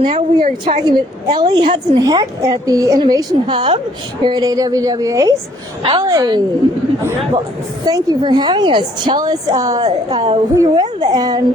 now we are talking with Ellie Hudson Heck at the Innovation Hub here at AWWA. Ellie, well, thank you for having us. Tell us who you're with and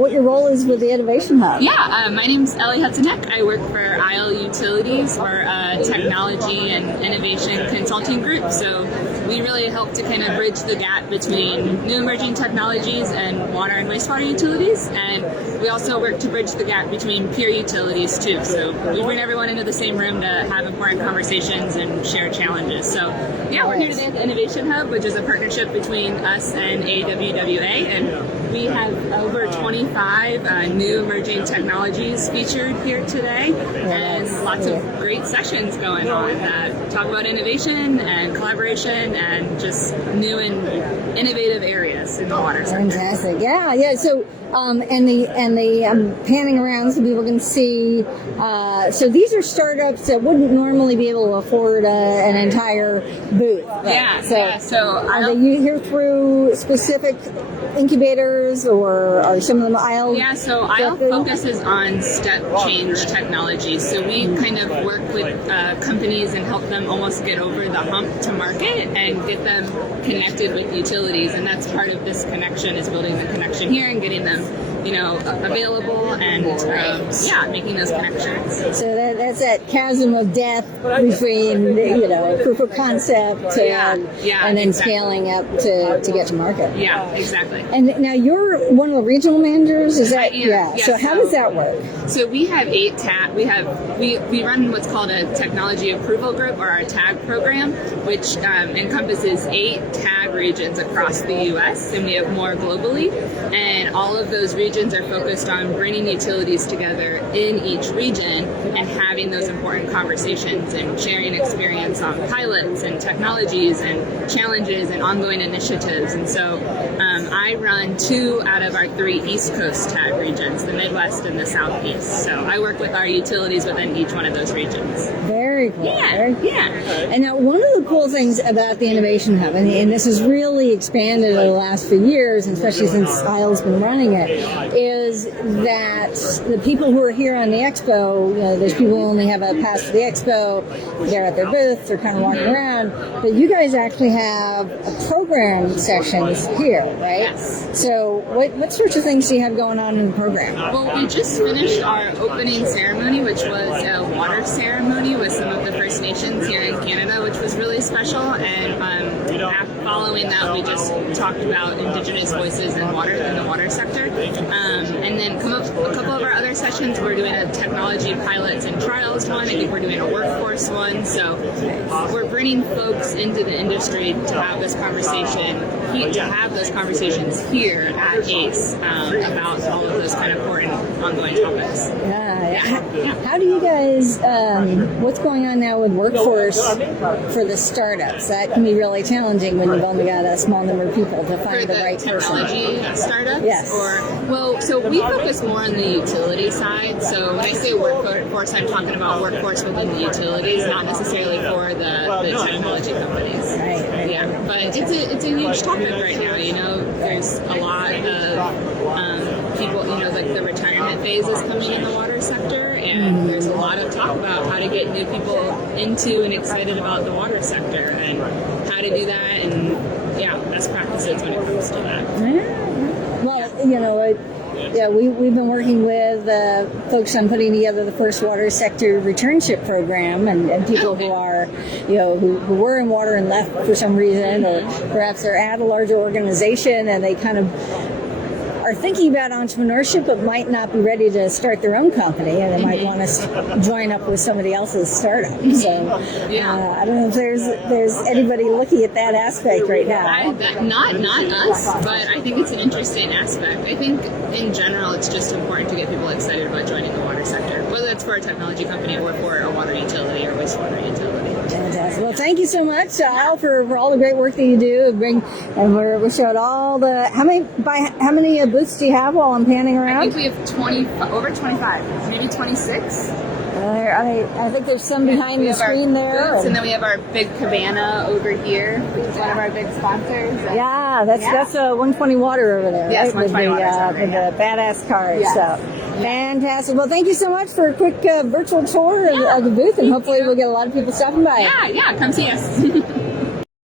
what your role is with the Innovation Hub. Yeah, my name's Ellie Hudson Heck. I work for AWWA Utilities. We're a technology and innovation consulting group. So we really help to kind of bridge the gap between new emerging technologies and water and wastewater utilities. And we also work to bridge the gap between peer utilities too. So we bring everyone into the same room to have important conversations and share challenges. So yeah, we're here today at the Innovation Hub, which is a partnership between us and AWWA. And we have over 25 new emerging technologies featured here today, and lots of great sessions going on that talk about innovation and collaboration and just new and innovative areas in the water sector. Fantastic. Yeah. So, and the panning around so people can see. So these are startups that wouldn't normally be able to afford an entire booth. Right? So are they here through specific incubators, or are some of them IL? Yeah, so IL focuses on step change technology. So we kind of work with companies and help them almost get over the hump to market and get them connected with utilities. And that's part of this connection, is building the connection here and getting them, available and making those connections. So that's that chasm of death between proof of concept and then scaling up to get to market. Yeah, exactly. And now you're one of the regional managers, is that? Yeah. So how does that work? So we have 8 TAG. We run what's called a technology approval group, or our TAG program, which encompasses 8 TAG regions across the U.S. and we have more globally. And all of those regions are focused on bringing utilities together in each region and having those important conversations and sharing experience on pilots and technologies and challenges and ongoing initiatives. And so I run 2 out of our 3 East Coast TAG regions, the Midwest and the Southeast. So I work with our utilities within each one of those regions. Very cool. Yeah. And now one of the cool things about the Innovation Hub, and this has really expanded over the last few years, especially since IL's been running it, is that the people who are here on the expo, there's people who only have a pass to the expo, they're at their booths, they're kind of walking around, but you guys actually have program sessions here, right? Yes. So what sorts of things do you have going on in the program? Well, we just finished our opening ceremony, which was a water ceremony with some of the First Nations here in Canada, which was really special. And following that, we just talked about Indigenous voices in water in the water sector. And then a couple of our other sessions, we're doing a technology pilots and trials one. I think we're doing a workforce one. So we're bringing folks into the industry to have this conversation, those conversations here at ACE about all of those kind of important ongoing topics. How do you guys, what's going on now with workforce for the startups? That can be really challenging when you've only got a small number of people to find the right person. Technology startups? Yes. So we focus more on the utility side. So when I say workforce, I'm talking about workforce within the utilities, not necessarily for the technology companies. Right. Yeah, but it's a huge topic right now. There's a lot of people, like the retirement phase is coming in the water sector, and there's a lot of talk about how to get new people into and excited about the water sector and how to do that, and best practices when it comes to that. Well, we've been working with folks on putting together the first water sector returnship program, and people who are, who were in water and left for some reason, or perhaps they're at a larger organization and they kind of are thinking about entrepreneurship but might not be ready to start their own company, and they might want to join up with somebody else's startup. So I don't know if there's anybody looking at that aspect right now. Not us, but I think it's an interesting aspect. I think in general it's just important to get people excited about joining the water sector, whether it's for a technology company or for a water utility or wastewater utility. Fantastic. Well, thank you so much, Al, for all the great work that you do. And we showed all the how many booths do you have while I'm panning around? I think we have over 25, maybe 26. I think there's some behind the screen there. And then we have our big cabana over here, which is one of our big sponsors. That's 120 Water over there. Yes, right? 120 Water. With the badass cars. Yes. So Fantastic. Well, thank you so much for a quick virtual tour of the booth, and hopefully we'll get a lot of people stopping by. Yeah, come see us.